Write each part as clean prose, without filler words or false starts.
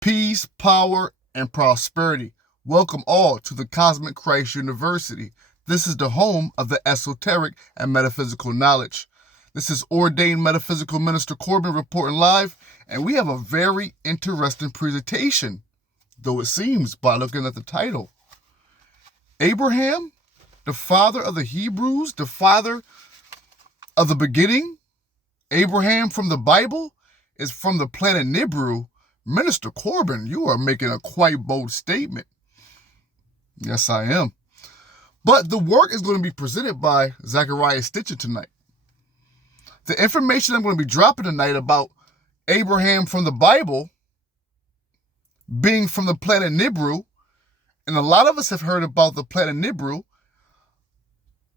peace, power, and prosperity. Welcome all to the Cosmic Christ University. This is the home of the esoteric and metaphysical knowledge. This is ordained metaphysical minister Corbin reporting live, and we have a very interesting presentation, though it seems by looking at the title. Abraham, the father of the Hebrews, the father of the beginning. Abraham from the Bible is from the planet Nibriu. Minister Corbin, you are making a quite bold statement. Yes, I am. But the work is going to be presented by Zachariah Stitcher tonight. The information I'm going to be dropping tonight about Abraham from the Bible being from the planet Nibriu, and a lot of us have heard about the planet Nibriu.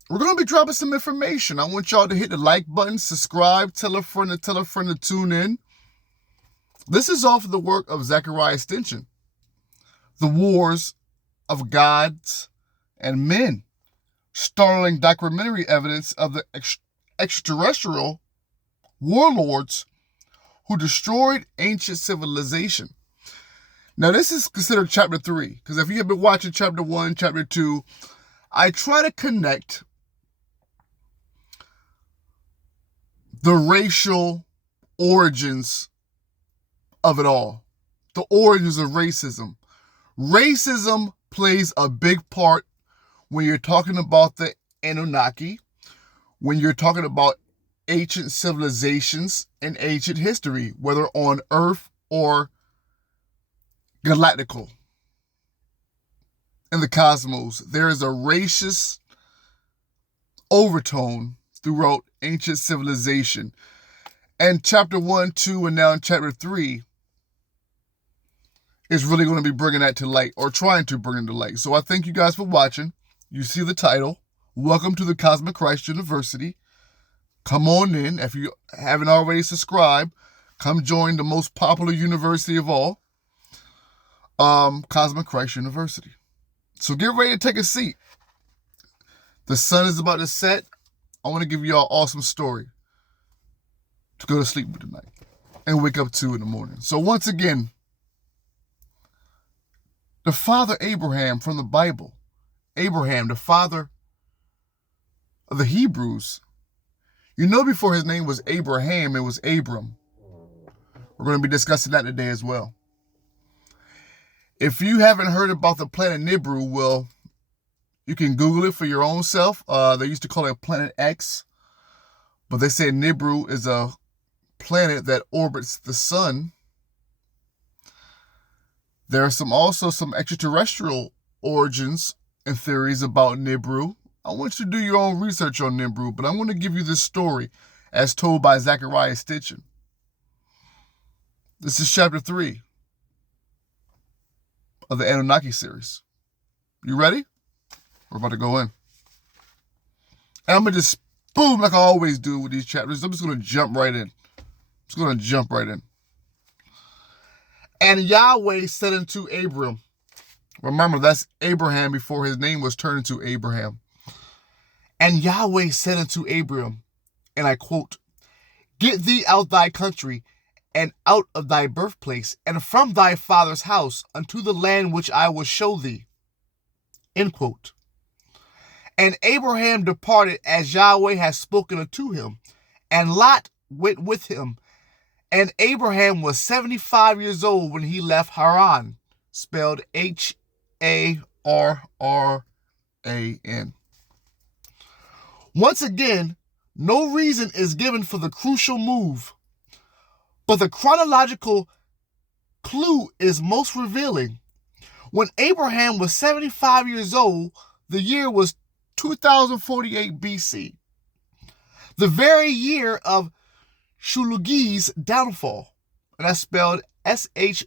We're going to be dropping some information. I want y'all to hit the like button, subscribe, tell a friend to tune in. This is off of the work of Zachariah Stinson, The Wars of Gods and Men, startling documentary evidence of the extraterrestrial warlords who destroyed ancient civilization. Now, this is considered chapter 3, because if you have been watching chapter 1, chapter 2, I try to connect the racial origins of it all, the origins of racism. Racism plays a big part when you're talking about the Anunnaki, when you're talking about ancient civilizations and ancient history, whether on Earth or galactical. In the cosmos, there is a racist overtone throughout ancient civilization. And chapter 1, 2, and now in chapter 3 is really going to be bringing that to light, or trying to bring it to light. So I thank you guys for watching. You see the title. Welcome to the Cosmic Christ University. Come on in. If you haven't already subscribed, come join the most popular university of all, Cosmic Christ University. So get ready to take a seat. The sun is about to set. I want to give you all an awesome story to go to sleep with tonight and wake up to in the morning. So once again, the father Abraham from the Bible, Abraham, the father of the Hebrews. You know, before his name was Abraham, it was Abram. We're going to be discussing that today as well. If you haven't heard about the planet Nibriu, well, you can Google it for your own self. They used to call it Planet X, but they say Nibriu is a planet that orbits the sun. There are also some extraterrestrial origins and theories about Nibriu. I want you to do your own research on Nibriu, but I'm going to give you this story as told by Zachariah Stitcher. This is chapter 3 of the Anunnaki series. You ready? We're about to go in. And I'm going to just boom like I always do with these chapters. I'm just going to jump right in. And Yahweh said unto Abram, remember, that's Abraham before his name was turned into Abraham. And Yahweh said unto Abram, and I quote, get thee out thy country, and out of thy birthplace, and from thy father's house, unto the land which I will show thee. End quote. And Abraham departed as Yahweh had spoken unto him, and Lot went with him. And Abraham was 75 years old when he left Haran, spelled Harran. Once again, no reason is given for the crucial move, but the chronological clue is most revealing. When Abraham was 75 years old, the year was 2048 BC, the very year of Shulugi's downfall. And that's spelled Shulgi''.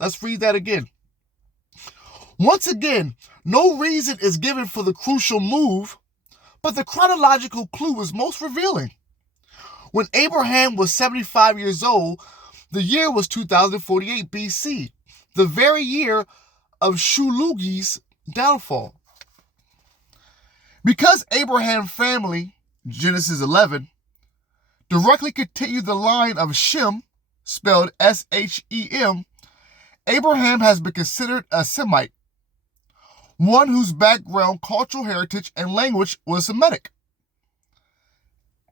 Let's read that again. Once again, no reason is given for the crucial move, but the chronological clue is most revealing. When Abraham was 75 years old, the year was 2048 BC, the very year of Shulugi's downfall. Because Abraham's family, Genesis 11, directly continued the line of Shem, spelled S-H-E-M, Abraham has been considered a Semite, one whose background, cultural heritage, and language was Semitic,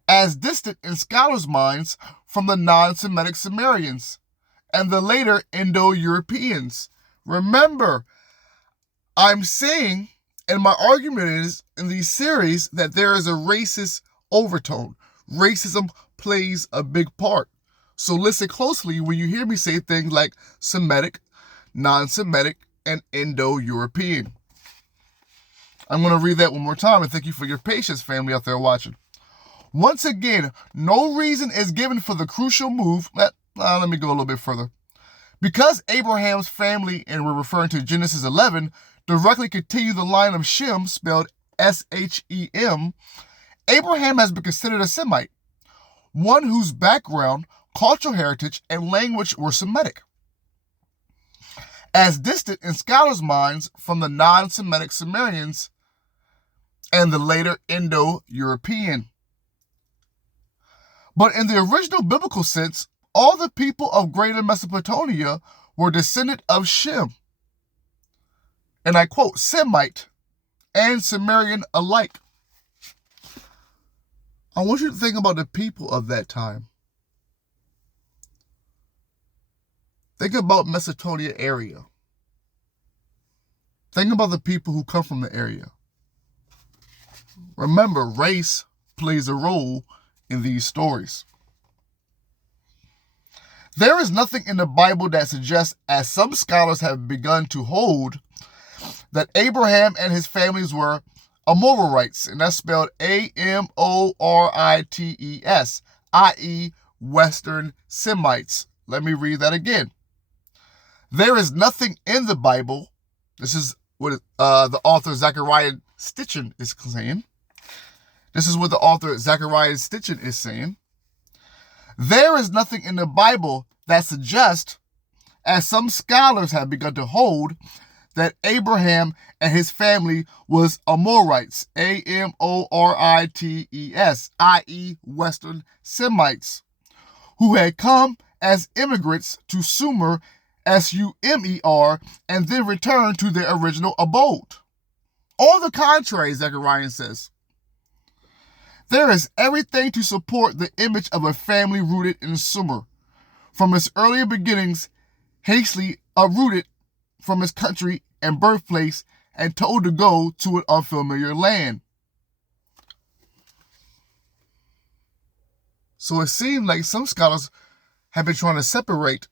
as distant in scholars' minds from the non-Semitic Sumerians and the later Indo-Europeans. Remember, I'm saying, and my argument is in these series, that there is a racist overtone. Racism plays a big part. So listen closely when you hear me say things like Semitic, non-Semitic, and Indo-European. I'm going to read that one more time, and thank you for your patience, family out there watching. Once again, no reason is given for the crucial move. Let me go a little bit further. Because Abraham's family, and we're referring to Genesis 11, directly continue the line of Shem, spelled S-H-E-M, Abraham has been considered a Semite, one whose background, cultural heritage, and language were Semitic, as distant in scholars' minds from the non-Semitic Sumerians and the later Indo-European. But in the original biblical sense, all the people of Greater Mesopotamia were descendant of Shem, and I quote, Semite and Sumerian alike. I want you to think about the people of that time. Think about Mesopotamia area. Think about the people who come from the area. Remember, race plays a role in these stories. There is nothing in the Bible that suggests, as some scholars have begun to hold, that Abraham and his families were Amorites, and that's spelled A-M-O-R-I-T-E-S, i.e. Western Semites. Let me read that again. There is nothing in the Bible, this is what the author Zechariah Stitchin is saying. This is what the author Zechariah Stitchin is saying. There is nothing in the Bible that suggests, as some scholars have begun to hold, that Abraham and his family was Amorites, A-M-O-R-I-T-E-S, i.e. Western Semites, who had come as immigrants to Sumer, S-U-M-E-R, and then returned to their original abode. On the contrary, Zechariah says, there is everything to support the image of a family rooted in Sumer, from its earlier beginnings, hastily uprooted from its country and birthplace and told to go to an unfamiliar land. So it seemed like some scholars have been trying to separate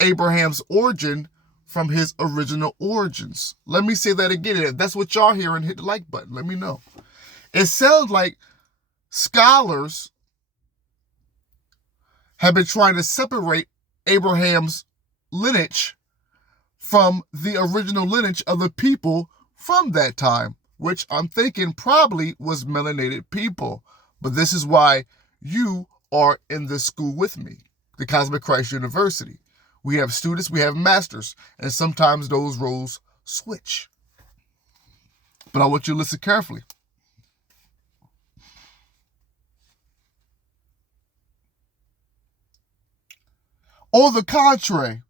Abraham's origin from his original origins. Let me say that again. If that's what y'all hearing, hit the like button. Let me know. It sounds like scholars have been trying to separate Abraham's lineage from the original lineage of the people from that time, which I'm thinking probably was melanated people. But this is why you are in this school with me, the Cosmic Christ University. We have students, we have masters, and sometimes those roles switch. But I want you to listen carefully. On the contrary,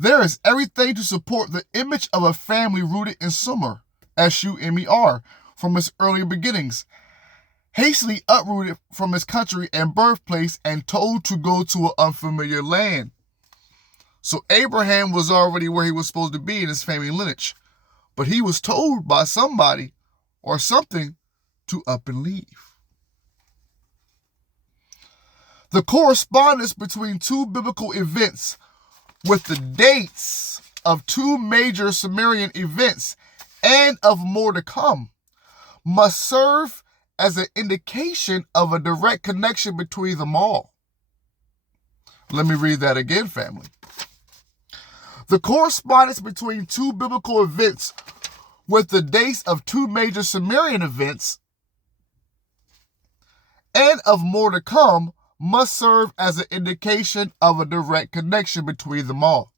there is everything to support the image of a family rooted in Sumer, S-U-M-E-R, from its earlier beginnings, hastily uprooted from its country and birthplace and told to go to an unfamiliar land. So Abraham was already where he was supposed to be in his family lineage, but he was told by somebody or something to up and leave. The correspondence between two biblical events with the dates of two major Sumerian events and of more to come must serve as an indication of a direct connection between them all. Let me read that again, family. The correspondence between two biblical events with the dates of two major Sumerian events and of more to come must serve as an indication of a direct connection between them all.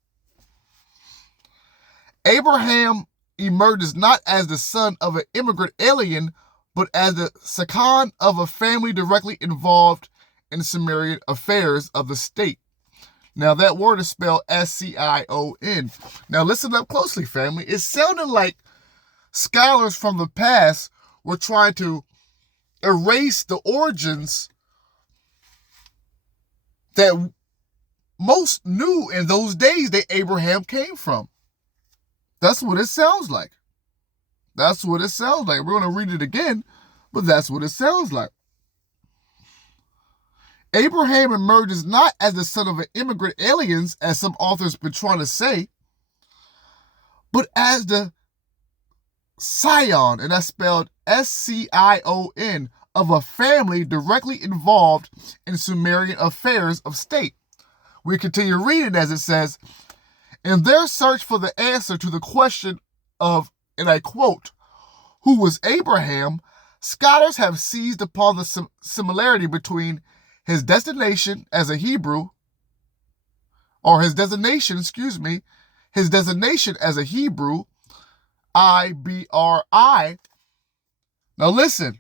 Abraham emerges not as the son of an immigrant alien, but as the second of a family directly involved in Sumerian affairs of the state. Now, that word is spelled S-C-I-O-N. Now, listen up closely, family. It sounded like scholars from the past were trying to erase the origins that most knew in those days that Abraham came from. That's what it sounds like. That's what it sounds like. We're going to read it again, but that's what it sounds like. Abraham emerges not as the son of an immigrant aliens, as some authors have been trying to say, but as the scion, and that's spelled S-C-I-O-N, of a family directly involved in Sumerian affairs of state. We continue reading as it says, in their search for the answer to the question of, and I quote, who was Abraham, scholars have seized upon the similarity between his designation as a Hebrew, his designation as a Hebrew, I-B-R-I. Now listen,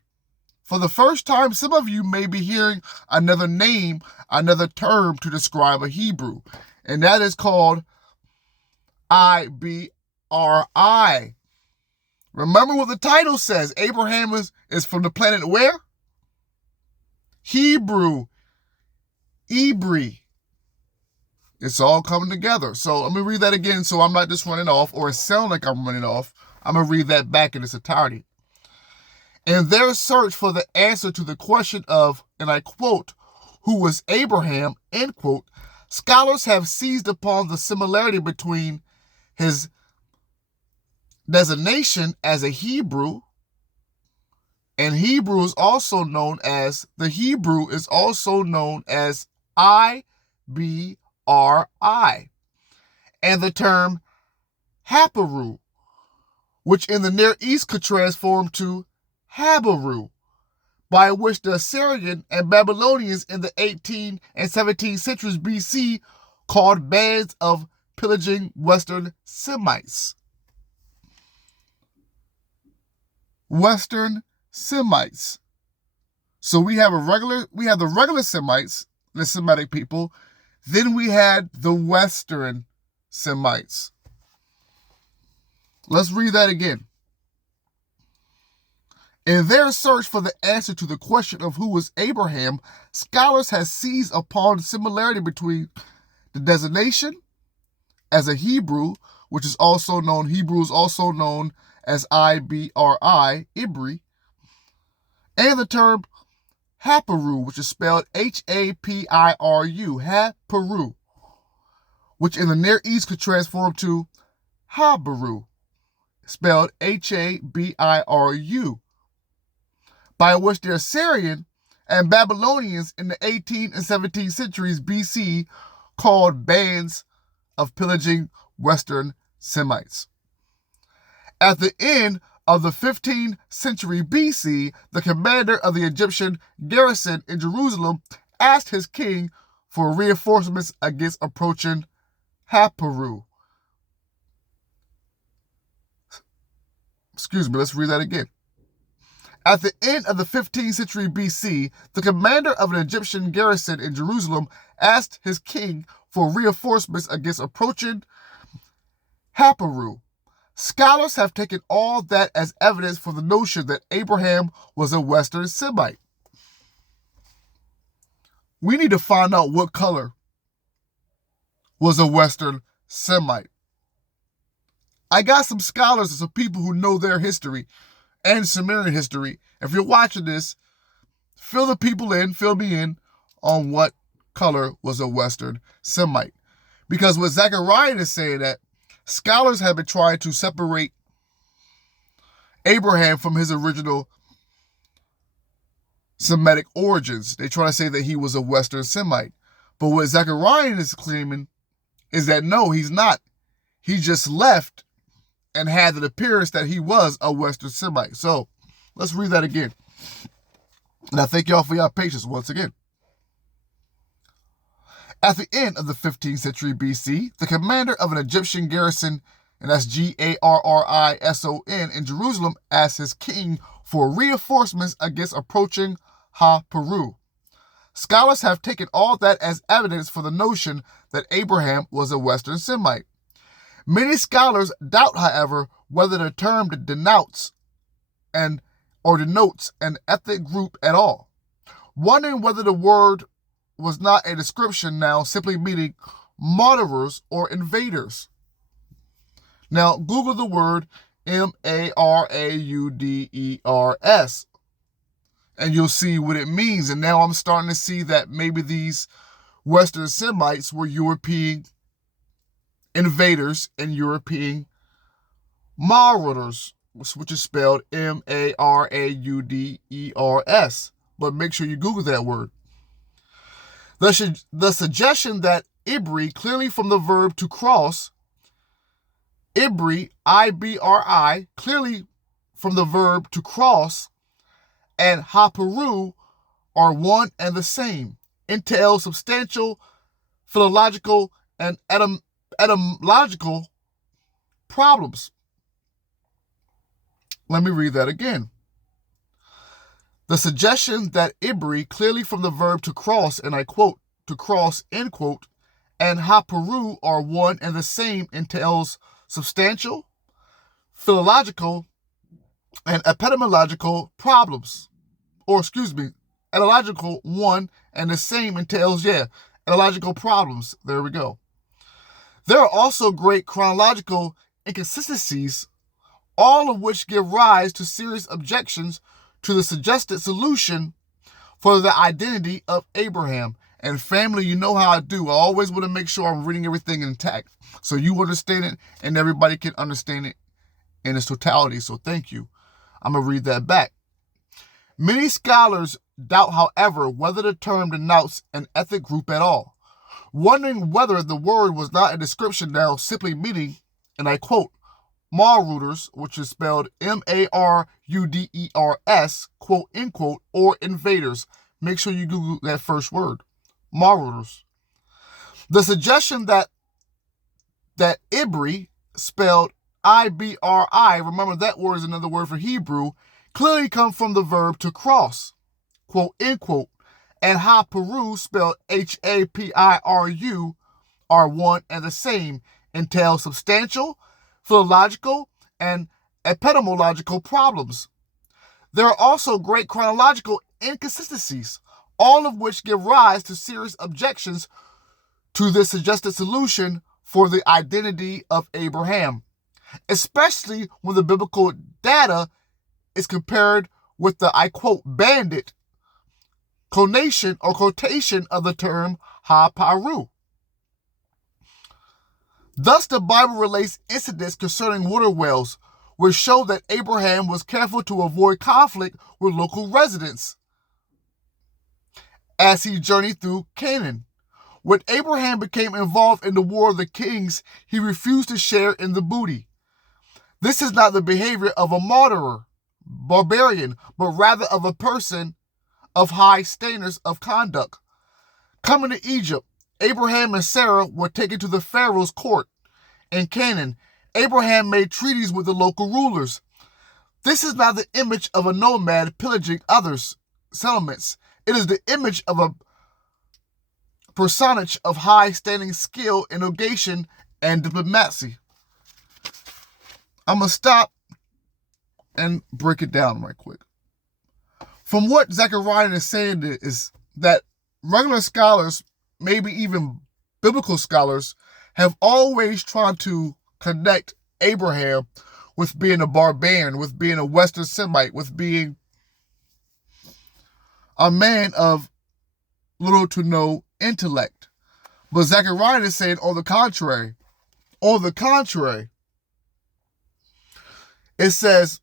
for the first time, some of you may be hearing another name, another term to describe a Hebrew, and that is called I-B-R-I. Remember what the title says. Abraham is from the planet where? Hebrew. Nibriu. It's all coming together. So let me read that again so I'm not just running off, or it sounds like I'm running off. I'm going to read that back in its entirety. In their search for the answer to the question of, and I quote, who was Abraham, end quote, scholars have seized upon the similarity between his designation as a Hebrew, and Hebrew is also known as I-B-R-I, and the term Haparu, which in the Near East could transform to Habaru, by which the Assyrian and Babylonians in the 18th and 17th centuries BC called bands of pillaging Western Semites. So we have the regular Semites, the Semitic people, then we had the Western Semites. Let's read that again. In their search for the answer to the question of who was Abraham, scholars have seized upon similarity between the designation as a Hebrew, which is also known as I-B-R-I, Nibriu, and the term Haparu, which is spelled H-A-P-I-R-U, Haparu, which in the Near East could transform to Habaru, spelled H-A-B-I-R-U, by which the Assyrian and Babylonians in the 18th and 17th centuries BC called bands of pillaging Western Semites. At the end of the 15th century BC, the commander of the Egyptian garrison in Jerusalem asked his king for reinforcements against approaching Haparu. Let's read that again. At the end of the 15th century BC, the commander of an Egyptian garrison in Jerusalem asked his king for reinforcements against approaching Haparu. Scholars have taken all that as evidence for the notion that Abraham was a Western Semite. We need to find out what color was a Western Semite. I got some scholars and some people who know their history and Sumerian history. If you're watching this, fill me in on what color was a Western Semite. Because what Zechariah is saying that scholars have been trying to separate Abraham from his original Semitic origins. They try to say that he was a Western Semite. But what Zechariah is claiming is that no, he's not. He just left and had an appearance that he was a Western Semite. So let's read that again. And I thank y'all for your patience once again. At the end of the 15th century BC, the commander of an Egyptian garrison, and that's Garrison in Jerusalem, asked his king for reinforcements against approaching Haparu. Scholars have taken all that as evidence for the notion that Abraham was a Western Semite. Many scholars doubt, however, whether the term denotes an ethnic group at all, wondering whether the word was not a description now simply meaning marauders or invaders. Now, Google the word Marauders, and you'll see what it means. And now I'm starting to see that maybe these Western Semites were European invaders and European marauders, which is spelled Marauders. But make sure you Google that word. The suggestion that Ibri, clearly from the verb to cross, Ibri, I-B-R-I, clearly from the verb to cross, and Haparu are one and the same, entails substantial philological and etymological problems. Let me read that again. The suggestion that Ibri, clearly from the verb to cross, and I quote, to cross, end quote, and Haparu are one and the same entails substantial, philological, and etymological problems. Etymological one and the same entails, etymological problems. There we go. There are also great chronological inconsistencies, all of which give rise to serious objections to the suggested solution for the identity of Abraham. And family, you know how I do. I always want to make sure I'm reading everything intact so you understand it and everybody can understand it in its totality. So thank you. I'm going to read that back. Many scholars doubt, however, whether the term denotes an ethnic group at all, wondering whether the word was not a description now simply meaning, and I quote, marauders, which is spelled Marauders, quote, end quote, or invaders. Make sure you Google that first word, marauders. The suggestion that Ibri, spelled I-B-R-I, remember that word is another word for Hebrew, clearly come from the verb to cross, quote, end quote, and Haparu, spelled H-A-P-I-R-U, are one and the same, entail substantial, philological, and etymological problems. There are also great chronological inconsistencies, all of which give rise to serious objections to this suggested solution for the identity of Abraham, especially when the biblical data is compared with the, I quote, bandit connotation or quotation of the term ha-paru. Thus, the Bible relates incidents concerning water wells, which show that Abraham was careful to avoid conflict with local residents as he journeyed through Canaan. When Abraham became involved in the War of the Kings, he refused to share in the booty. This is not the behavior of a barbarian, but rather of a person of high standards of conduct. Coming to Egypt, Abraham and Sarah were taken to the Pharaoh's court. In Canaan, Abraham made treaties with the local rulers. This is not the image of a nomad pillaging others' settlements. It is the image of a personage of high-standing skill in negotiation and diplomacy. I'm going to stop and break it down right quick. From what Zechariah is saying is that regular scholars, maybe even biblical scholars, have always tried to connect Abraham with being a barbarian, with being a Western Semite, with being a man of little to no intellect. But Zechariah is saying on the contrary. On the contrary, it says,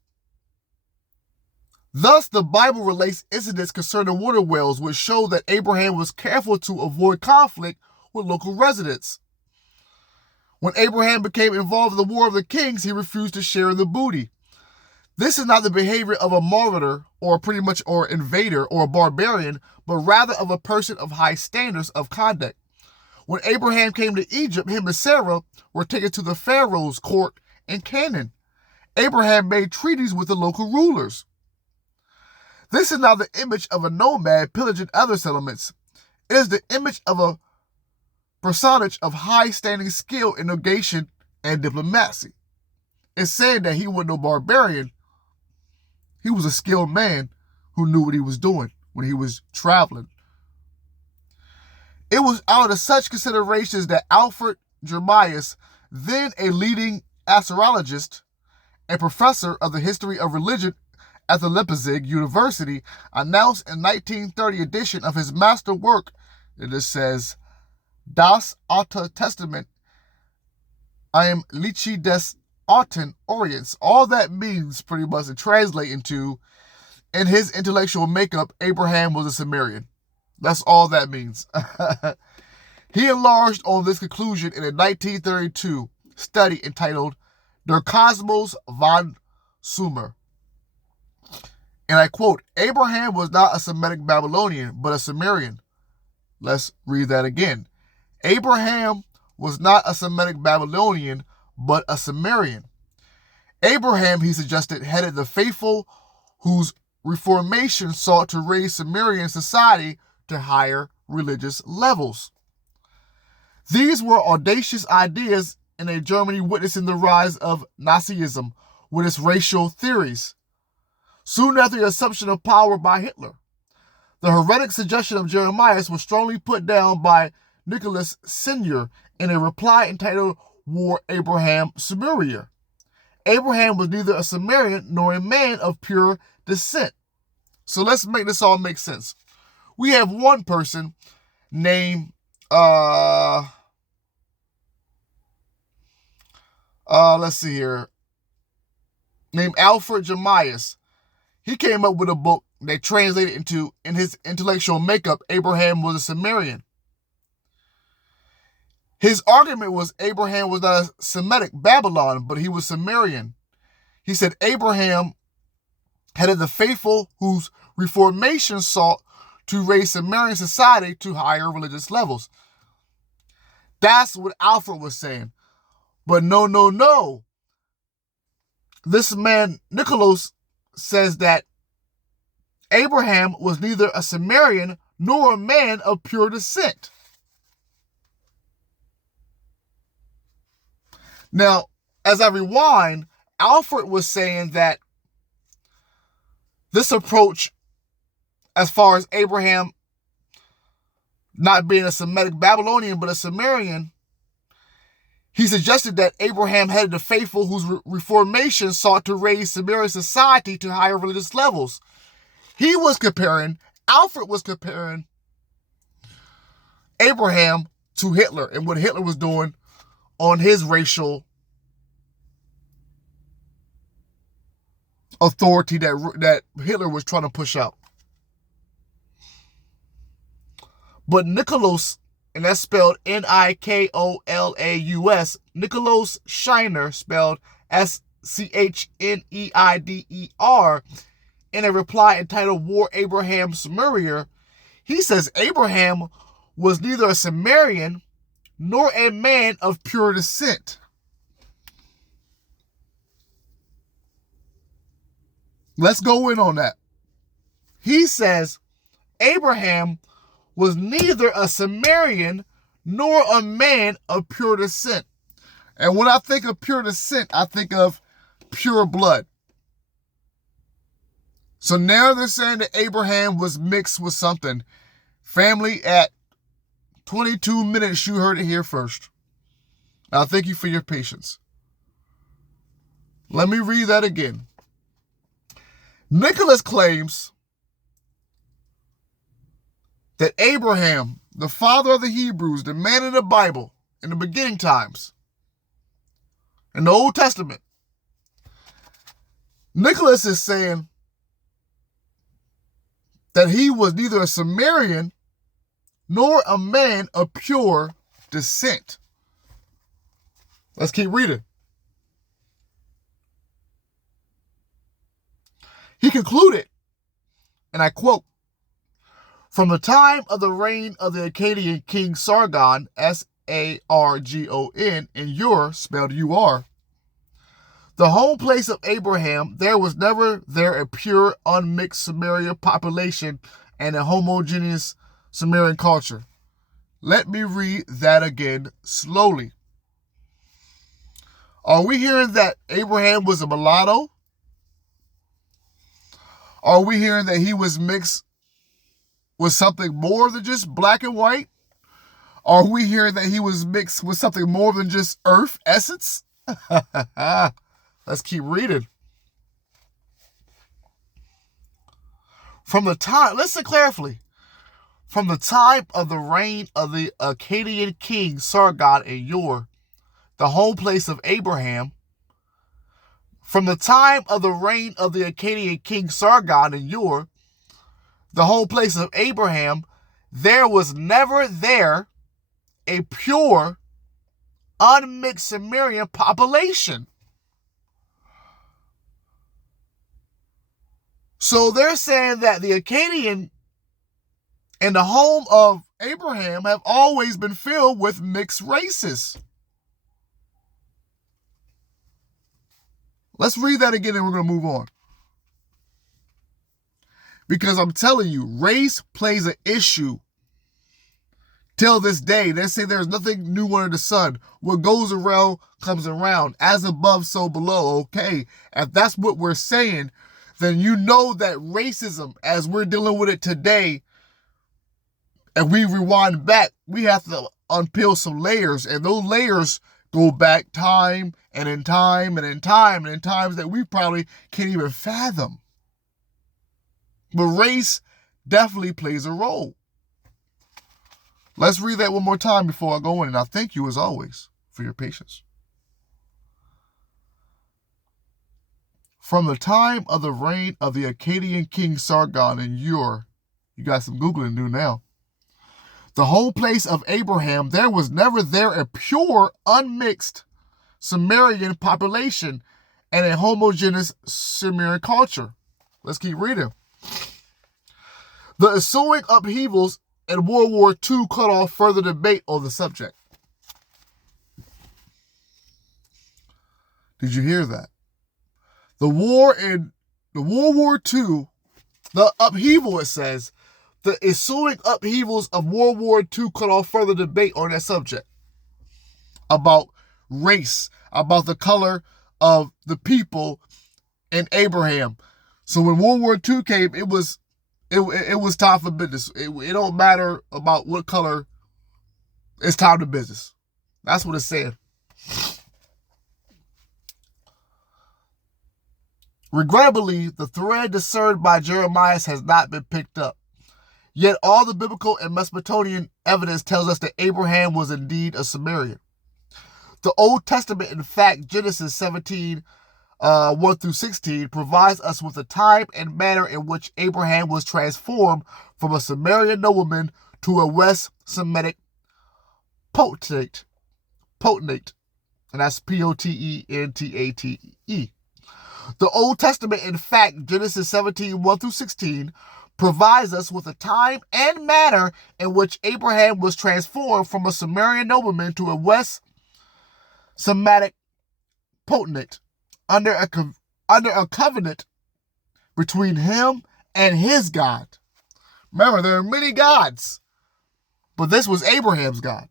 thus the Bible relates incidents concerning water wells which show that Abraham was careful to avoid conflict with local residents. When Abraham became involved in the War of the Kings, he refused to share in the booty. This is not the behavior of a marauder or invader or a barbarian, but rather of a person of high standards of conduct. When Abraham came to Egypt, him and Sarah were taken to the Pharaoh's court in Canaan. Abraham made treaties with the local rulers. This is not the image of a nomad pillaging other settlements. It is the image of a personage of high-standing skill in negotiation and diplomacy. It's saying that he was no barbarian. He was a skilled man who knew what he was doing when he was traveling. It was out of such considerations that Alfred Germaeus, then a leading astrologist and professor of the history of religion at the Leipzig University, announced in 1930 edition of his master work, it says, Das Alte Testament im Lichte des Alten Orients. All that means pretty much to translate into, in his intellectual makeup, Abraham was a Sumerian. That's all that means. He enlarged on this conclusion in a 1932 study entitled Der Kosmos von Sumer. And I quote, Abraham was not a Semitic Babylonian, but a Sumerian. Let's read that again. Abraham was not a Semitic Babylonian, but a Sumerian. Abraham, he suggested, headed the faithful whose reformation sought to raise Sumerian society to higher religious levels. These were audacious ideas in a Germany witnessing the rise of Nazism with its racial theories. Soon after the assumption of power by Hitler, the heretic suggestion of Jeremias was strongly put down by Nicholas Senior in a reply entitled War Abraham Sumerier. Abraham was neither a Sumerian nor a man of pure descent. So let's make this all make sense. We have one person named let's see here, named Alfred Germaeus. He came up with a book that translated into, in his intellectual makeup, Abraham was a Sumerian. His argument was Abraham was not a Semitic Babylon, but he was Sumerian. He said Abraham headed the faithful whose reformation sought to raise Sumerian society to higher religious levels. That's what Alfred was saying. But no. This man, Nicholas, says that Abraham was neither a Sumerian nor a man of pure descent. Now, as I rewind, Alfred was saying that this approach, as far as Abraham not being a Semitic Babylonian but a Sumerian, he suggested that Abraham headed the faithful whose reformation sought to raise Sumerian society to higher religious levels. Alfred was comparing Abraham to Hitler and what Hitler was doing on his racial authority that Hitler was trying to push out. But Nicholas, and that's spelled Nikolaus, Nicholas Scheiner, spelled Schneider, in a reply entitled War Abraham Sumerier, he says Abraham was neither a Sumerian nor a man of pure descent. Let's go in on that. He says Abraham was neither a Sumerian nor a man of pure descent. And when I think of pure descent, I think of pure blood. So now they're saying that Abraham was mixed with something. Family, at 22 minutes, you heard it here first. Now, thank you for your patience. Let me read that again. Nicholas claims that Abraham, the father of the Hebrews, the man in the Bible, in the beginning times, in the Old Testament, Nicholas is saying that he was neither a Sumerian nor a man of pure descent. Let's keep reading. He concluded, and I quote, "From the time of the reign of the Akkadian king Sargon, Sargon, in Ur, spelled U-R, the home place of Abraham, there was never there a pure, unmixed Samaria population and a homogeneous Sumerian culture. Let me read that again slowly. Are we hearing that Abraham was a mulatto? Are we hearing that he was mixed with something more than just black and white? Are we hearing that he was mixed with something more than just earth essence? Let's keep reading. Listen carefully. From the time of the reign of the Akkadian king Sargon in Ur, the home place of Abraham, from the time of the reign of the Akkadian king Sargon in Ur, the home place of Abraham, there was never there a pure, unmixed Sumerian population. So they're saying that the Akkadian and the home of Abraham have always been filled with mixed races. Let's read that again and we're going to move on. Because I'm telling you, race plays an issue till this day. They say there's nothing new under the sun. What goes around comes around. As above, so below. Okay, if that's what we're saying, then you know that racism, as we're dealing with it today, if we rewind back, we have to unpeel some layers. And those layers go back time and in time and in time and in times that we probably can't even fathom. But race definitely plays a role. Let's read that one more time before I go in. And I thank you, as always, for your patience. From the time of the reign of the Akkadian king Sargon in Ur, you got some Googling to do now, the whole place of Abraham, there was never there a pure, unmixed Sumerian population and a homogeneous Sumerian culture. Let's keep reading. The ensuing upheavals in World War II cut off further debate on the subject. Did you hear that? The World War II, the upheaval, it says, the ensuing upheavals of World War II cut off further debate on that subject. About race, about the color of the people in Abraham. So when World War II came, it was time for business. It don't matter about what color. It's time to business. That's what it's saying. Regrettably, the thread discerned by Jeremiah has not been picked up. Yet all the biblical and Mesopotamian evidence tells us that Abraham was indeed a Sumerian. The Old Testament, in fact, Genesis 17, 1 through 16, provides us with the time and manner in which Abraham was transformed from a Sumerian nobleman to a West Semitic potentate. And that's Potentate. The Old Testament, in fact, Genesis 17, 1 through 16, provides us with a time and manner in which Abraham was transformed from a Sumerian nobleman to a West Semitic potentate under a covenant between him and his God. Remember, there are many gods, but this was Abraham's God.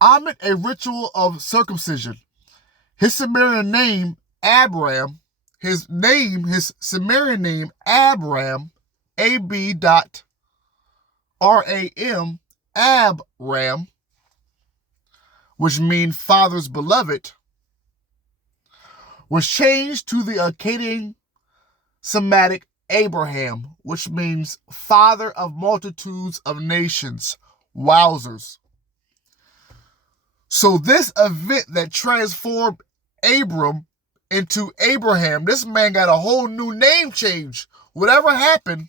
Amid a ritual of circumcision, his Sumerian name, Abram, his Sumerian name, Abram, A-B.R-A-M, Abram, which means father's beloved, was changed to the Akkadian Semitic Abraham, which means father of multitudes of nations. Wowzers. So this event that transformed Abram into Abraham, this man got a whole new name change. Whatever happened,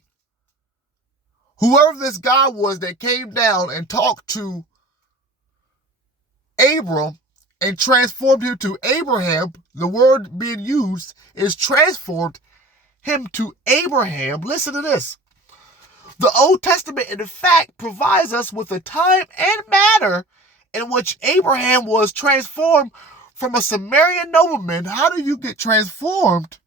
whoever this God was that came down and talked to Abram and transformed him to Abraham, the word being used is transformed him to Abraham. Listen to this. The Old Testament, in fact, provides us with the time and manner in which Abraham was transformed from a Sumerian nobleman. How do you get transformed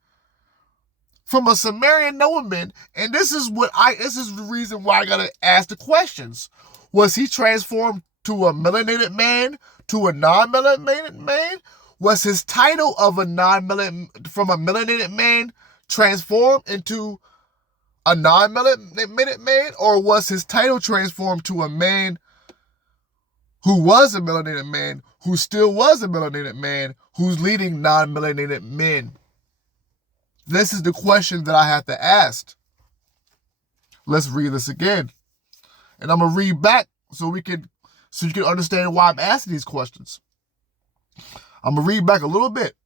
from a Sumerian nobleman, and this is the reason why I gotta ask the questions. Was he transformed to a melanated man, to a non-melanated man? Was his title of from a melanated man transformed into a non-melanated man, or was his title transformed to a man who was a melanated man, who still was a melanated man, who's leading non-melanated men? This is the question that I have to ask. Let's read this again. And I'm going to read back so you can understand why I'm asking these questions. I'm going to read back a little bit.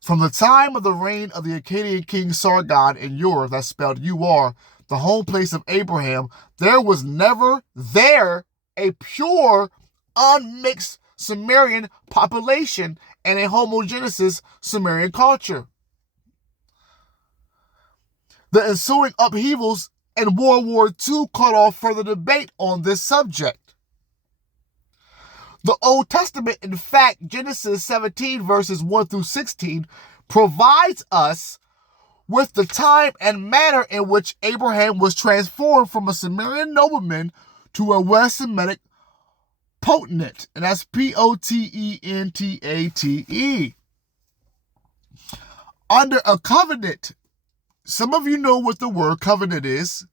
From the time of the reign of the Akkadian king Sargon in Ur, that's spelled U-R, the home place of Abraham, there was never a pure, unmixed Sumerian population and a homogeneous Sumerian culture. The ensuing upheavals and World War II cut off further debate on this subject. The Old Testament, in fact, Genesis 17 verses 1 through 16, provides us with the time and manner in which Abraham was transformed from a Sumerian nobleman to a West Semitic potentate, and that's Potentate. Under a covenant, some of you know what the word covenant is.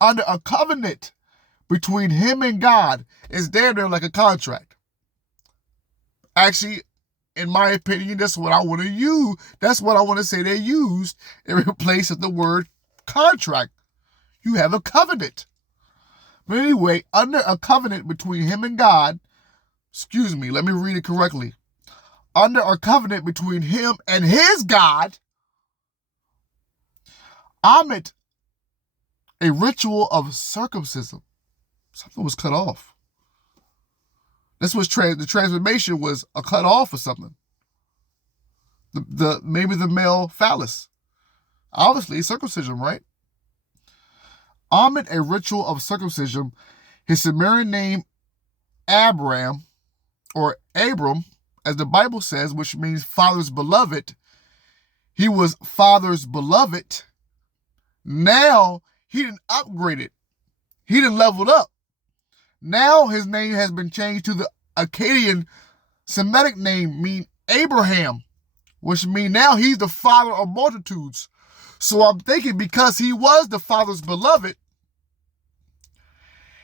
Under a covenant between him and God, is there like a contract. Actually, in my opinion, that's what I want to use. That's what I want to say they used in place of the word contract. You have a covenant. But anyway, under a covenant between him and God, let me read it correctly. Under a covenant between him and his God, amid a ritual of circumcision. Something was cut off. This was the transformation was a cut off or something. Maybe the male phallus. Obviously, circumcision, right? Amid a ritual of circumcision, his Sumerian name Abram, or Abram, as the Bible says, which means father's beloved. He was father's beloved. Now, he didn't upgrade it. He didn't level up. Now his name has been changed to the Akkadian Semitic name, mean Abraham, which means now he's the father of multitudes. So I'm thinking because he was the father's beloved,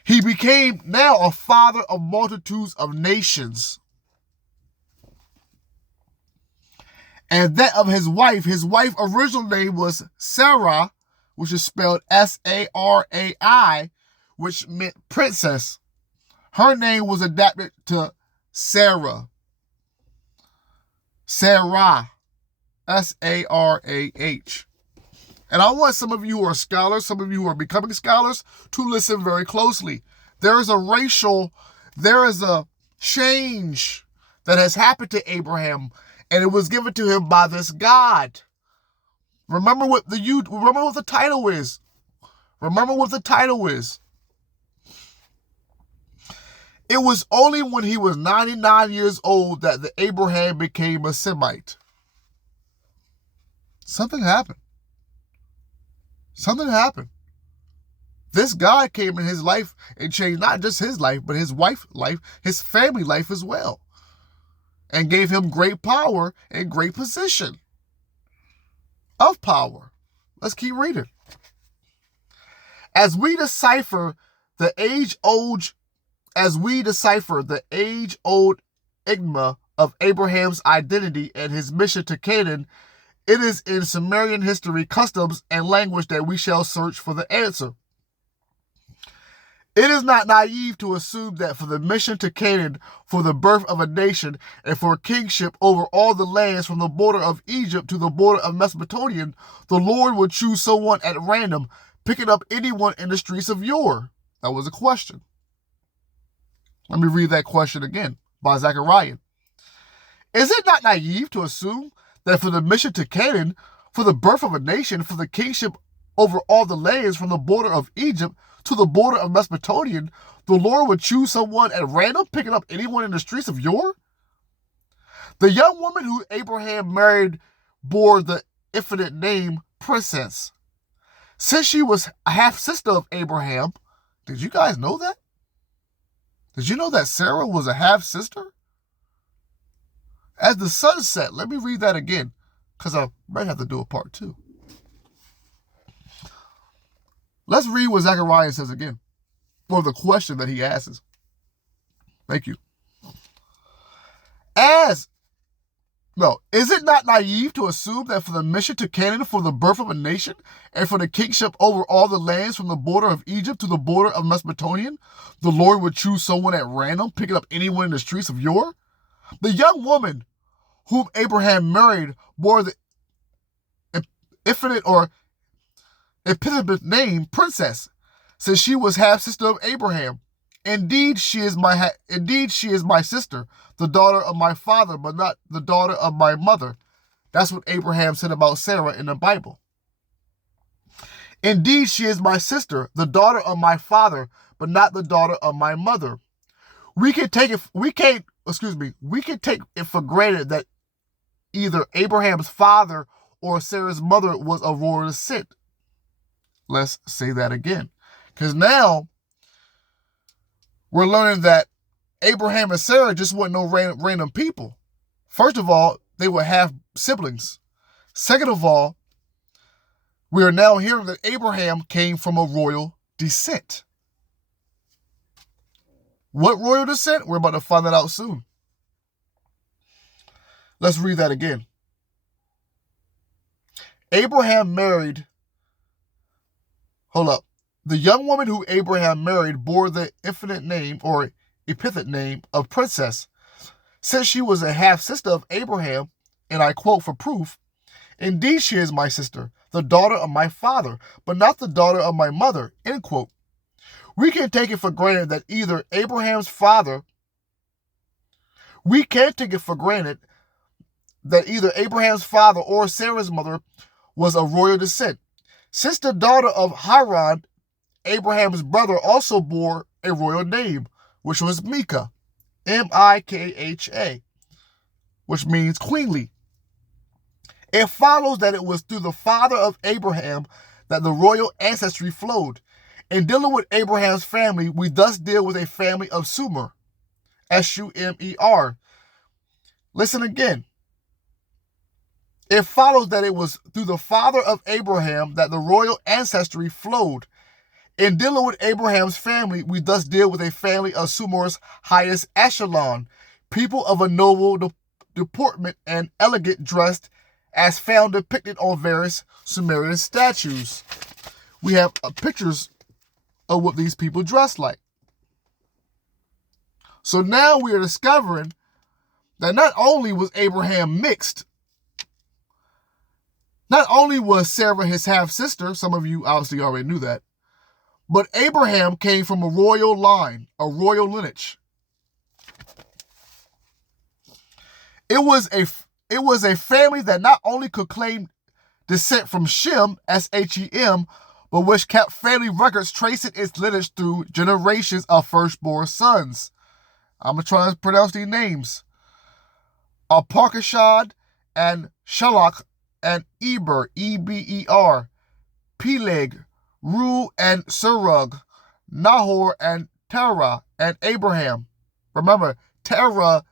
he became now a father of multitudes of nations. And that of his wife original name was Sarah, which is spelled Sarai, which meant princess. Her name was adapted to Sarah. Sarah. Sarah. And I want some of you who are scholars, some of you who are becoming scholars, to listen very closely. There is a change that has happened to Abraham, and it was given to him by this God. Remember what the title is. Remember what the title is. It was only when he was 99 years old that the Abraham became a Semite. Something happened. Something happened. This God came in his life and changed not just his life, but his wife's life, his family life as well, and gave him great power and great position of power. Let's keep reading. As we decipher the age-old enigma of Abraham's identity and his mission to Canaan, it is in Sumerian history, customs, and language that we shall search for the answer. It is not naive to assume that for the mission to Canaan, for the birth of a nation, and for kingship over all the lands from the border of Egypt to the border of Mesopotamia, the Lord would choose someone at random, picking up anyone in the streets of Ur. That was a question. Let me read that question again by Zechariah. Is it not naive to assume that for the mission to Canaan, for the birth of a nation, for the kingship over all the lands from the border of Egypt to the border of Mesopotamia, the Lord would choose someone at random, picking up anyone in the streets of Ur? The young woman who Abraham married bore the infinite name princess. Since she was a half-sister of Abraham, did you guys know that? Did you know that Sarah was a half-sister? As the sun set, let me read that again, because I might have to do a part 2. Let's read what Zechariah says again, or the question that he asks. Thank you. Is it not naive to assume that for the mission to Canaan, for the birth of a nation, and for the kingship over all the lands from the border of Egypt to the border of Mesopotamia, the Lord would choose someone at random, picking up anyone in the streets of Ur? The young woman whom Abraham married bore the epithet name princess, since she was half-sister of Abraham. Indeed, she is my sister, the daughter of my father, but not the daughter of my mother. That's what Abraham said about Sarah in the Bible. Indeed, she is my sister, the daughter of my father, but not the daughter of my mother. We can take it for granted that either Abraham's father or Sarah's mother was of royal descent. Let's say that again. Because now we're learning that Abraham and Sarah just weren't no random people. First of all, they were half siblings. Second of all, we are now hearing that Abraham came from a royal descent. What royal descent? We're about to find that out soon. Let's read that again. Abraham married... Hold up. The young woman who Abraham married bore the epithet name of princess. Since she was a half-sister of Abraham, and I quote for proof, indeed she is my sister, the daughter of my father, but not the daughter of my mother, end quote. We can take it for granted that either Abraham's father or Sarah's mother was of royal descent. Since the daughter of Haran, Abraham's brother, also bore a royal name, which was Mikah, Mikha, which means queenly. It follows that it was through the father of Abraham that the royal ancestry flowed. In dealing with Abraham's family, we thus deal with a family of Sumer, Sumer. Listen again. It follows that it was through the father of Abraham that the royal ancestry flowed. In dealing with Abraham's family, we thus deal with a family of Sumer's highest echelon, people of a noble deportment and elegant dressed, as found depicted on various Sumerian statues. We have pictures of what these people dressed like. So now we are discovering that not only was Abraham mixed, not only was Sarah his half-sister, some of you obviously already knew that, but Abraham came from a royal line, a royal lineage. It was a family that not only could claim descent from Shem, Shem, but which kept family records tracing its lineage through generations of firstborn sons. I'm going to try to pronounce these names. Arpachshad and Shalach and Eber, Eber, Peleg, Ru and Serug, Nahor and Terah and Abraham. Remember, Terah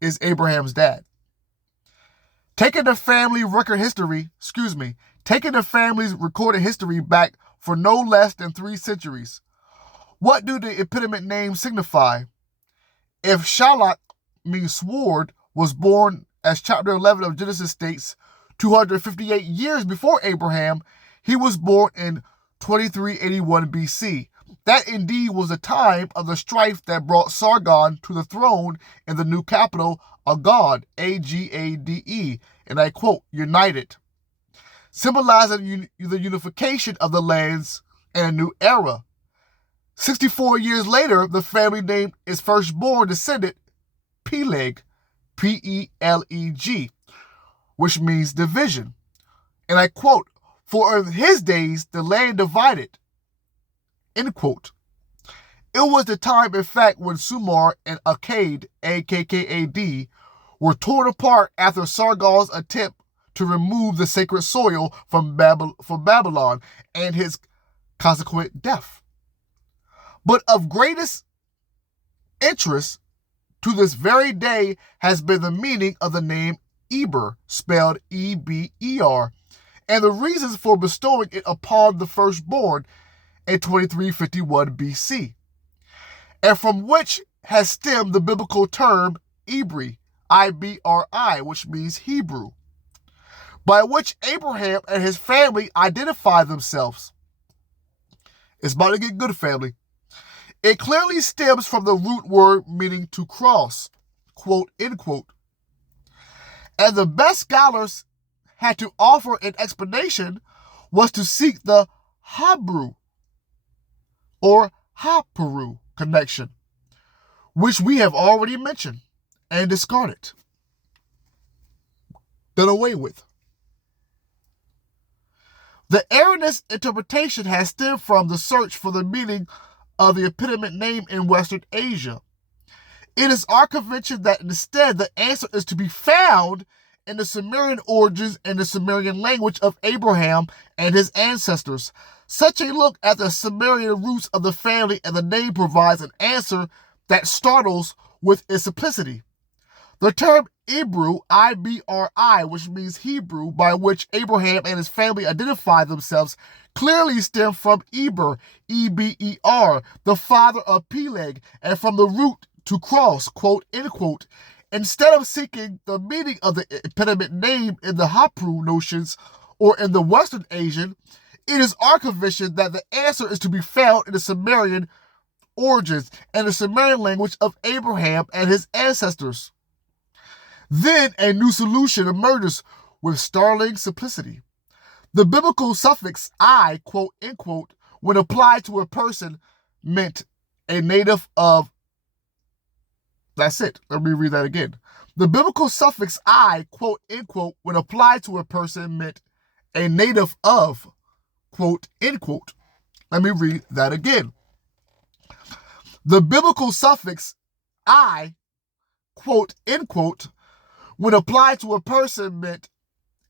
is Abraham's dad. Taking the family's recorded history back for no less than 3 centuries. What do the epithet names signify? If Shalach means sword, was born, as chapter 11 of Genesis states, 258 years before Abraham, he was born in 2381 BC. That indeed was the time of the strife that brought Sargon to the throne in the new capital, Agade, Agade, and I quote, united, symbolizing the unification of the lands in a new era. 64 years later, the family named its firstborn descendant Peleg, Peleg, which means division. And I quote, for in his days the land divided, end quote. It was the time, in fact, when Sumer and Akkad, Akkad, were torn apart after Sargon's attempt to remove the sacred soil from Babylon and his consequent death. But of greatest interest to this very day has been the meaning of the name Eber, spelled E-B-E-R, and the reasons for bestowing it upon the firstborn in 2351 BC, and from which has stemmed the biblical term Ibri, I-B-R-I, which means Hebrew, by which Abraham and his family identify themselves. It's about to get good, family. It clearly stems from the root word meaning to cross, quote, end quote. And the best scholars had to offer an explanation was to seek the Hebrew or Haperu connection, which we have already mentioned and discarded, done away with. The erroneous interpretation has stemmed from the search for the meaning of the eponymous name in Western Asia. It is our conviction that instead the answer is to be found in the Sumerian origins and the Sumerian language of Abraham and his ancestors. Such a look at the Sumerian roots of the family and the name provides an answer that startles with its simplicity. The term Nibriu, I-B-R-I, which means Hebrew, by which Abraham and his family identify themselves, clearly stem from Eber, E-B-E-R, the father of Peleg, and from the root to cross, quote, end quote. Instead of seeking the meaning of the eponymous name in the Hebrew notions or in the Western Asian, it is our conviction that the answer is to be found in the Sumerian origins and the Sumerian language of Abraham and his ancestors. Then a new solution emerges with startling simplicity. The biblical suffix I, quote, end quote, when applied to a person meant a native of. That's it. Let me read that again. The biblical suffix I, quote, end quote, when applied to a person meant a native of, quote, end quote. Let me read that again. The biblical suffix I, quote, end quote, when applied to a person meant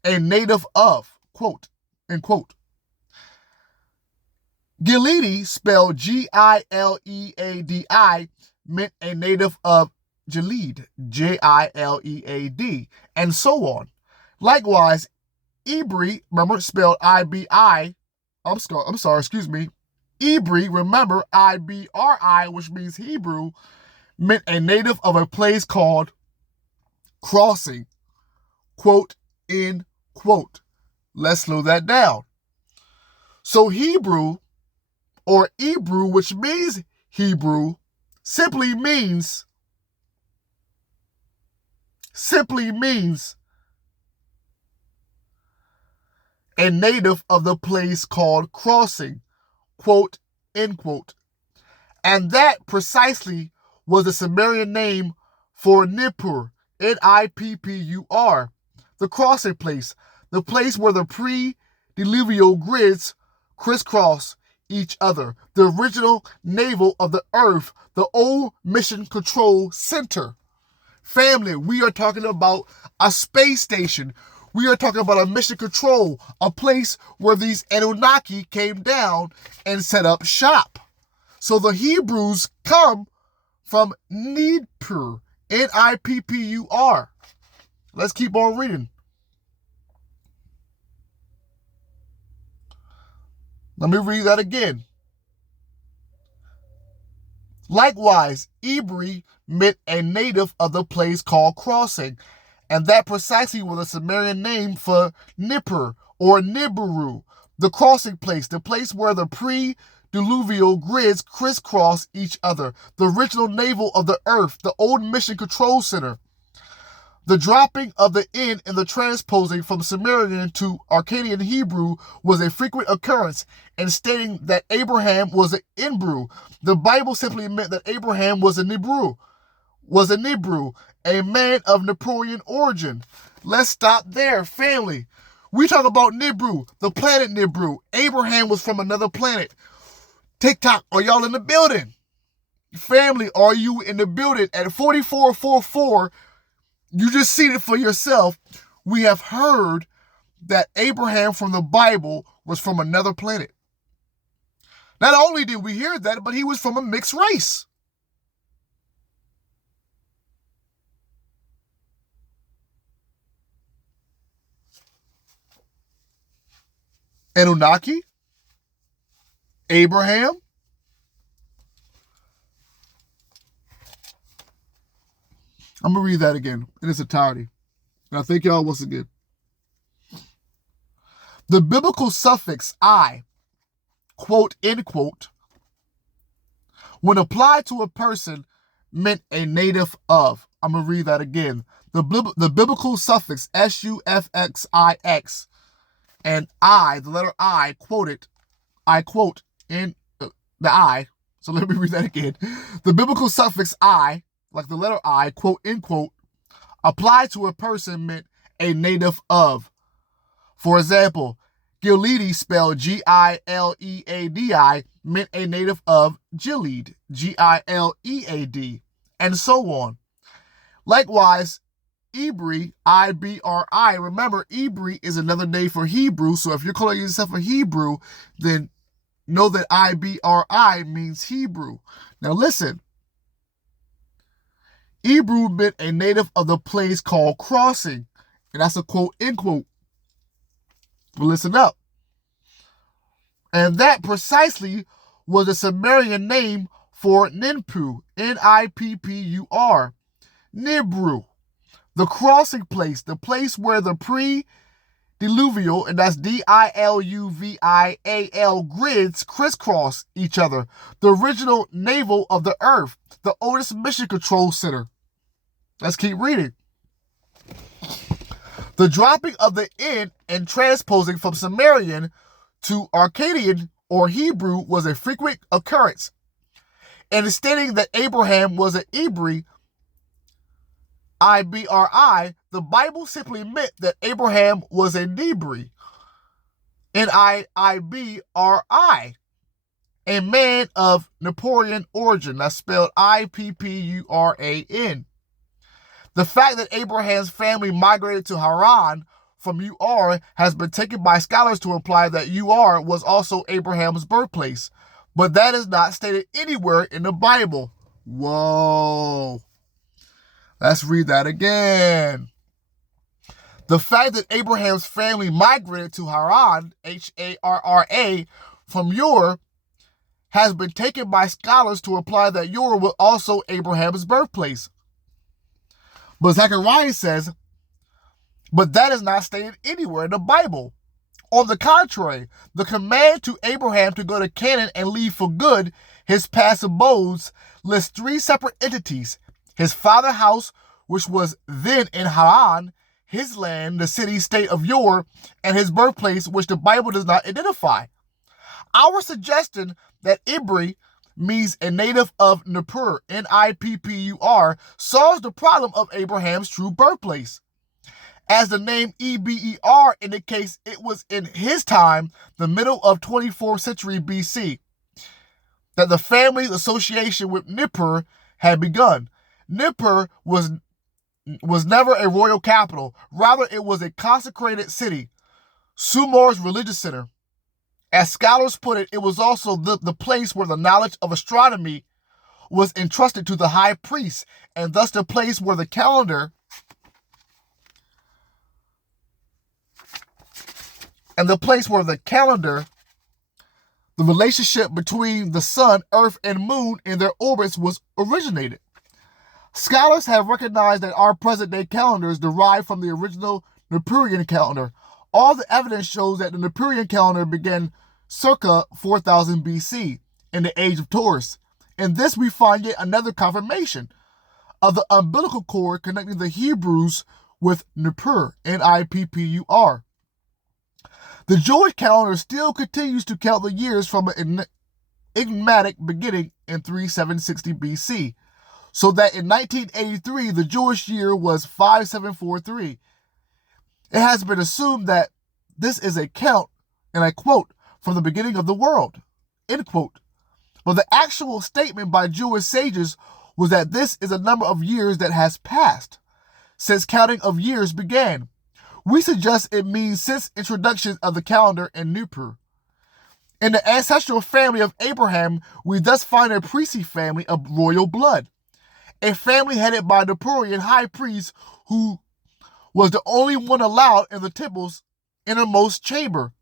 a native of, quote, end quote. Gileadi, spelled G-I-L-E-A-D-I, meant a native of Gilead, J-I-L-E-A-D, and so on. Likewise, Ibri, remember, spelled I-B-I, Ibri, remember, I-B-R-I, which means Hebrew, meant a native of a place called Crossing, quote, end quote. Let's slow that down. So Hebrew, or Ibru, which means Hebrew, simply means a native of the place called Crossing, quote, end quote. And that precisely was the Sumerian name for Nippur, N-I-P-P-U-R, the crossing place, the place where the pre-diluvial grids crisscross each other, the original navel of the earth, the old mission control center. Family, we are talking about a space station. We are talking about a mission control, a place where these Anunnaki came down and set up shop. So the Hebrews come from Nibriu, N-I-P-P-U-R. Let's keep on reading. Let me read that again. Likewise, Ibri meant a native of the place called Crossing, and that precisely was the Sumerian name for Nippur or Nibiru, the crossing place, the place where the pre-diluvial grids crisscross each other, the original navel of the earth, the old mission control center. The dropping of the N in the transposing from Sumerian to Akkadian Hebrew was a frequent occurrence in stating that Abraham was an Nibriu. The Bible simply meant that Abraham was a Nibriu, a man of Nibrian origin. Let's stop there, family. We talk about Nibriu, the planet Nibriu. Abraham was from another planet. TikTok, are y'all in the building? Family, are you in the building? At 4444, you just seen it for yourself. We have heard that Abraham from the Bible was from another planet. Not only did we hear that, but he was from a mixed race. Anunnaki, Abraham, I'm going to read that again in its entirety. And I thank y'all once again. The biblical suffix I, quote, end quote, when applied to a person, meant a native of. I'm going to read that again. The biblical suffix SUFXIX and I, the letter I, quoted, I quote in the I. So let me read that again. The biblical suffix I, like the letter I, quote, end quote, applied to a person meant a native of. For example, Gilead, spelled Gileadi, meant a native of Gilead, Gilead, and so on. Likewise, Nibriu, Ibri. Remember, Nibriu is another name for Hebrew, so if you're calling yourself a Hebrew, then know that Ibri means Hebrew. Now listen, Nibriu meant a native of the place called Crossing, and that's a quote, end quote. But listen up. And that precisely was the Sumerian name for Nibriu, Nippur, Nibriu, the crossing place, the place where the pre-diluvial, and that's Diluvial grids crisscross each other, the original navel of the earth, the oldest mission control center. Let's keep reading. The dropping of the N and transposing from Sumerian to Akkadian or Hebrew was a frequent occurrence. And stating that Abraham was an Nibriu, Ibri, the Bible simply meant that Abraham was a Nibriu, Nibri, a man of Nippurian origin. That's spelled Ippuran. The fact that Abraham's family migrated to Haran from Ur has been taken by scholars to imply that Ur was also Abraham's birthplace, but that is not stated anywhere in the Bible. Whoa. Let's read that again. The fact that Abraham's family migrated to Haran, Harra, from Ur has been taken by scholars to imply that Ur was also Abraham's birthplace. But Zechariah says, but that is not stated anywhere in the Bible. On the contrary, the command to Abraham to go to Canaan and leave for good his past abodes lists three separate entities: his father's house, which was then in Haran, his land, the city-state of Ur, and his birthplace, which the Bible does not identify. Our suggestion that Nibriu means a native of Nippur, Nippur, solves the problem of Abraham's true birthplace. As the name Eber indicates, it was in his time, the middle of 24th century BC, that the family's association with Nippur had begun. Nippur was never a royal capital. Rather, it was a consecrated city, Sumer's religious center. As scholars put it, it was also the place where the knowledge of astronomy was entrusted to the high priest, and thus the place where the calendar the relationship between the sun, earth, and moon in their orbits was originated. Scholars have recognized that our present-day calendar is derived from the original Nippurian calendar. All the evidence shows that the Nippurian calendar began circa 4000 BC in the age of Taurus. In this we find yet another confirmation of the umbilical cord connecting the Hebrews with Nippur, Nippur. The Jewish calendar still continues to count the years from an enigmatic beginning in 3760 BC, so that in 1983 the Jewish year was 5743. It has been assumed that this is a count, and I quote, from the beginning of the world, end quote. But the actual statement by Jewish sages was that this is a number of years that has passed since counting of years began. We suggest it means since introduction of the calendar in Nibriu. In the ancestral family of Abraham, we thus find a priestly family of royal blood, a family headed by the Nibrian high priest who was the only one allowed in the temple's innermost chamber,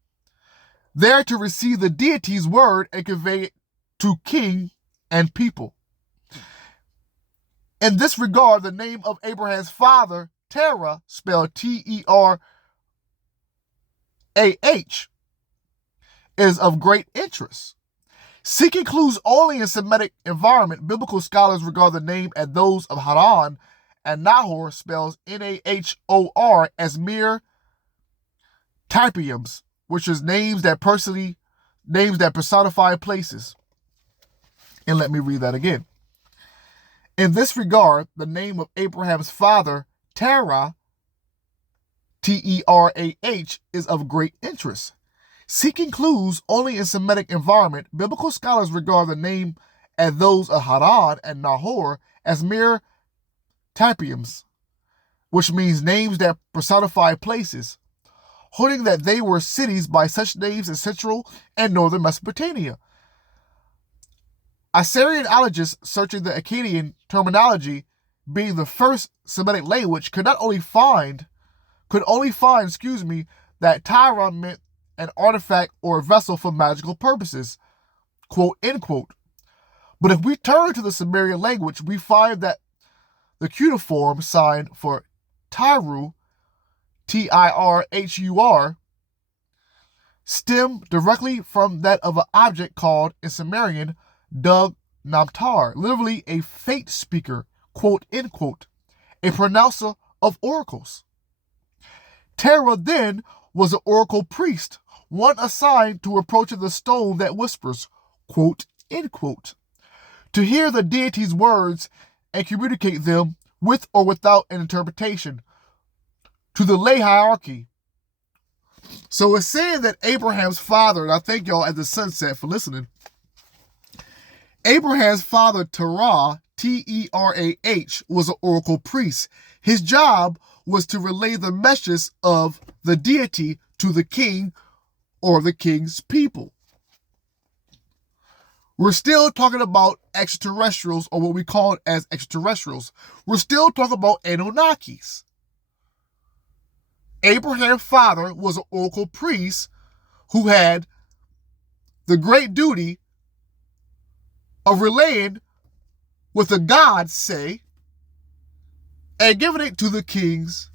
there to receive the deity's word and convey it to king and people. In this regard, the name of Abraham's father, Terah, spelled Terah, is of great interest. Seeking clues only in Semitic environment, biblical scholars regard the name as those of Haran and Nahor, spells Nahor, as mere typiums, which is names that personify places. And let me read that again. In this regard, the name of Abraham's father, Terah, Terah, is of great interest. Seeking clues only in Semitic environment, biblical scholars regard the name as those of Haran and Nahor as mere typiums, which means names that personify places, holding that they were cities by such names in central and northern Mesopotamia. Assyrianologists searching the Akkadian terminology, being the first Semitic language, could only find that Tyra meant an artifact or a vessel for magical purposes, quote, end quote. But if we turn to the Sumerian language, we find that the cuneiform sign for Tiru, Tirhur, stem directly from that of an object called in Sumerian Dug Namtar, literally a fate speaker, quote, end quote, a pronouncer of oracles. Terah then was an oracle priest, one assigned to approaching the stone that whispers, quote, end quote, to hear the deity's words and communicate them with or without an interpretation to the lay hierarchy. So it's saying that Abraham's father, and I thank y'all at the sunset for listening, Abraham's father, Terah, Terah, was an oracle priest. His job was to relay the messages of the deity to the king or the king's people. We're still talking about extraterrestrials, or what we call it as extraterrestrials. We're still talking about Anunnakis. Abraham's father was an oracle priest who had the great duty of relaying what the gods say and giving it to the kings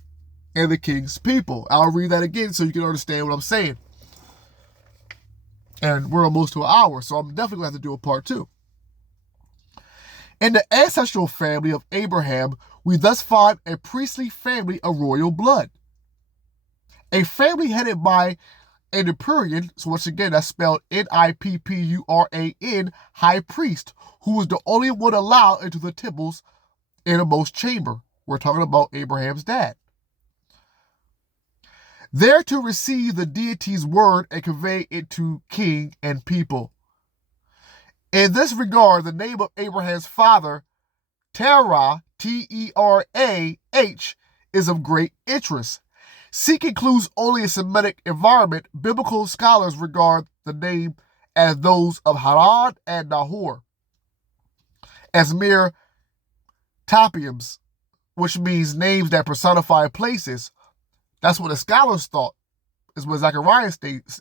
and the king's people. I'll read that again so you can understand what I'm saying. And we're almost to an hour, so I'm definitely going to have to do a part 2. In the ancestral family of Abraham, we thus find a priestly family of royal blood. A family headed by a Nibrian, so once again, that's spelled Nippuran, high priest, who was the only one allowed into the temple's innermost chamber. We're talking about Abraham's dad. There to receive the deity's word and convey it to king and people. In this regard, the name of Abraham's father, Terah, Terah, is of great interest. Seeking clues only in Semitic environment, biblical scholars regard the name as those of Haran and Nahor as mere topiums, which means names that personify places. That's what the scholars thought, is what Zechariah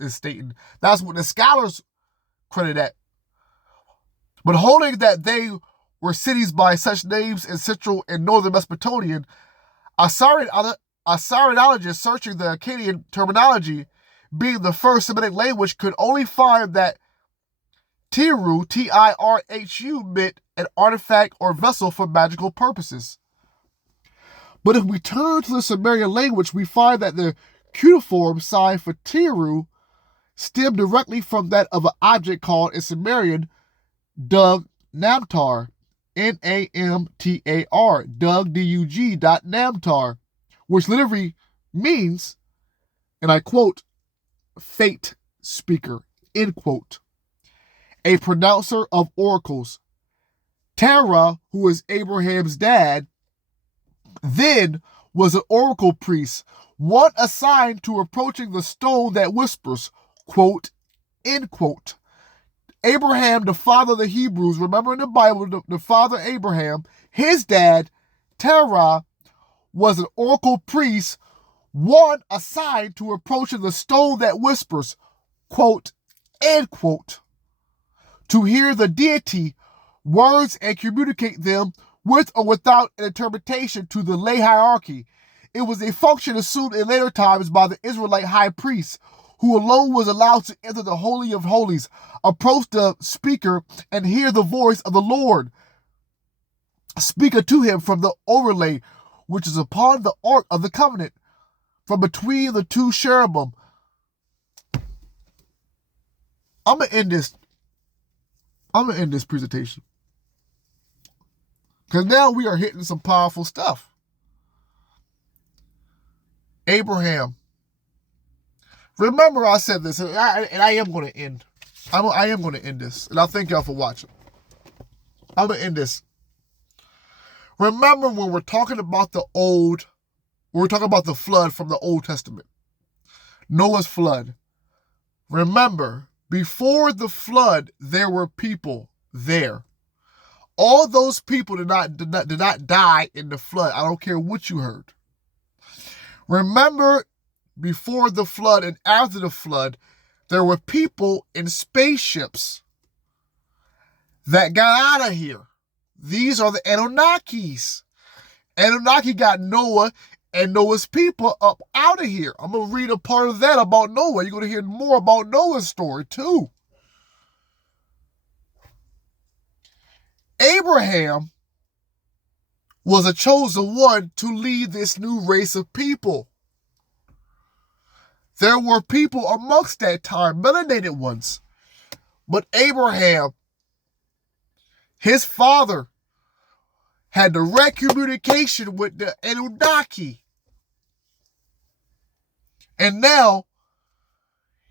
is stating. That's what the scholars credit at. But holding that they were cities by such names in central and northern Mesopotamian, Assyrianologists searching the Akkadian terminology, being the first Semitic language, could only find that Tiru, Tirhu, meant an artifact or vessel for magical purposes. But if we turn to the Sumerian language, we find that the cuneiform sign for Tiru stemmed directly from that of an object called in Sumerian Dug Namtar, Namtar, Dug, D-U-G, Namtar, which literally means, and I quote, fate speaker, end quote, a pronouncer of oracles. Terah, who is Abraham's dad, then was an oracle priest, one assigned to approaching the stone that whispers, quote, end quote. Abraham, the father of the Hebrews, remember in the Bible, the father Abraham, his dad, Terah, was an oracle priest, one assigned to approaching the stone that whispers, quote, end quote, to hear the deity words and communicate them with or without an interpretation to the lay hierarchy. It was a function assumed in later times by the Israelite high priest, who alone was allowed to enter the Holy of Holies, approach the speaker, and hear the voice of the Lord, speaker to him from the overlay, which is upon the ark of the covenant, from between the two cherubim. I'm gonna end this presentation, because now we are hitting some powerful stuff. Abraham. Remember I said this, and I am going to end. I am going to end this, and I thank y'all for watching. I'm going to end this. Remember when we're talking about the flood from the Old Testament, Noah's flood. Remember, before the flood, there were people there. All those people did not die in the flood. I don't care what you heard. Remember, before the flood and after the flood, there were people in spaceships that got out of here. These are the Anunnakis. Anunnaki got Noah and Noah's people up out of here. I'm going to read a part of that about Noah. You're going to hear more about Noah's story too. Abraham was a chosen one to lead this new race of people. There were people amongst that time, melanated ones. But Abraham, his father, had direct communication with the Anunnaki. And now,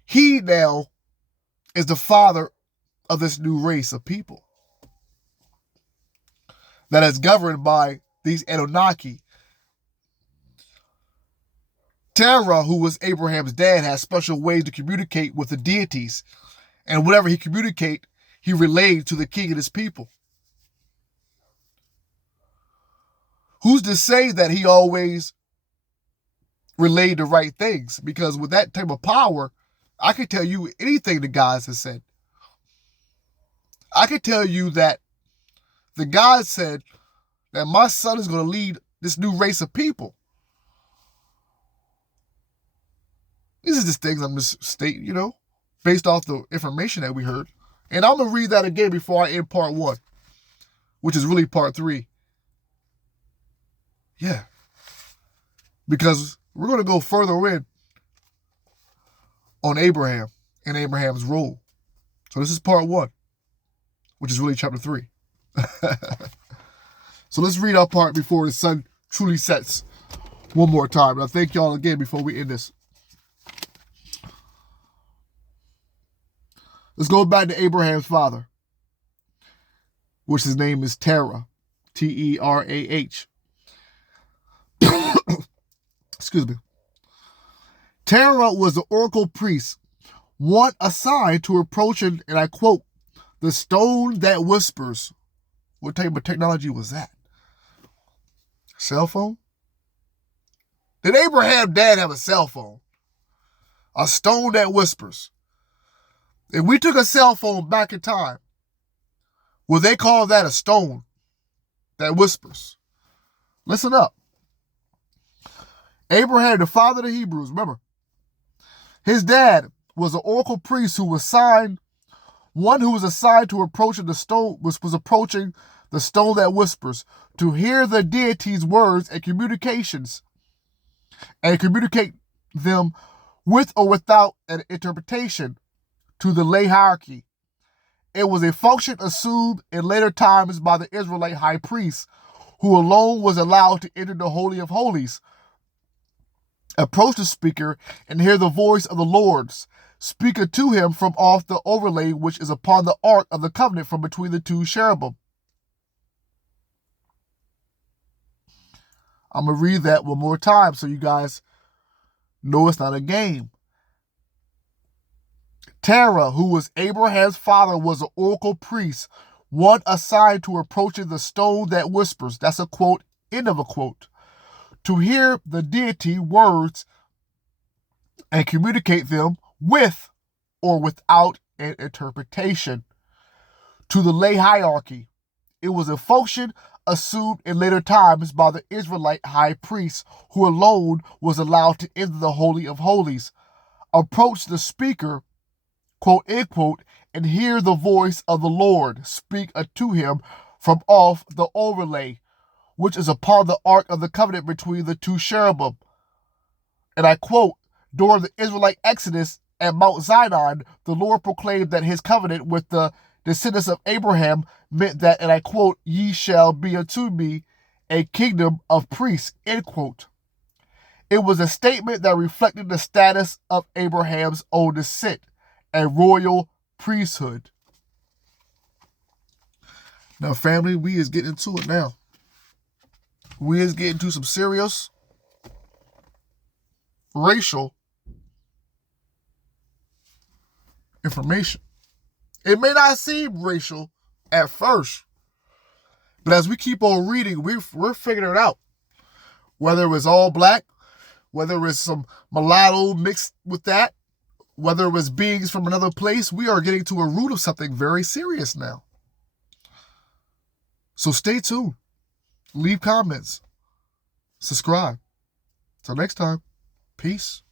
he is the father of this new race of people that is governed by these Anunnaki. Terah, who was Abraham's dad, has special ways to communicate with the deities. And whatever he communicated, he relayed to the king and his people. Who's to say that he always relayed the right things? Because with that type of power, I could tell you anything the gods have said. I could tell you that the God said that my son is going to lead this new race of people. These are just things I'm just stating, based off the information that we heard. And I'm going to read that again before I end part 1, which is really part 3. Yeah. Because we're going to go further in on Abraham and Abraham's role. So this is part 1, which is really chapter 3. So let's read our part before the sun truly sets one more time. And I thank y'all again before we end this. Let's go back to Abraham's father, which his name is Terah, Terah. Excuse me. Terah was the oracle priest, one assigned to approaching, and I quote, the stone that whispers. What type of technology was that? Cell phone? Did Abraham's dad have a cell phone? A stone that whispers. If we took a cell phone back in time, would they call that a stone that whispers? Listen up. Abraham, the father of the Hebrews, remember, his dad was an oracle priest who was assigned to approaching the stone, was approaching the stone that whispers, to hear the deity's words and communications, and communicate them with or without an interpretation to the lay hierarchy. It was a function assumed in later times by the Israelite high priest, who alone was allowed to enter the Holy of Holies, approach the speaker, and hear the voice of the Lord's speaker to him from off the overlay which is upon the ark of the covenant from between the two cherubim. I'm going to read that one more time so you guys No, it's not a game. Terah, who was Abraham's father, was an oracle priest, one assigned to approaching the stone that whispers. That's a quote, end of a quote. To hear the deity words and communicate them with or without an interpretation. To the lay hierarchy, it was a function assumed in later times by the Israelite high priest, who alone was allowed to enter the Holy of Holies, approach the speaker, quote, end quote, and hear the voice of the Lord speak unto him from off the overlay, which is upon the Ark of the Covenant between the two cherubim. And I quote, during the Israelite exodus at Mount Zion, the Lord proclaimed that his covenant with the descendants of Abraham meant that, and I quote, ye shall be unto me a kingdom of priests, end quote. It was a statement that reflected the status of Abraham's own descent, a royal priesthood. Now, family, we is getting into it now. We is getting to some serious racial information. It may not seem racial at first, but as we keep on reading, we're figuring it out. Whether it was all black, whether it was some mulatto mixed with that, whether it was beings from another place, we are getting to a root of something very serious now. So stay tuned. Leave comments. Subscribe. Till next time. Peace.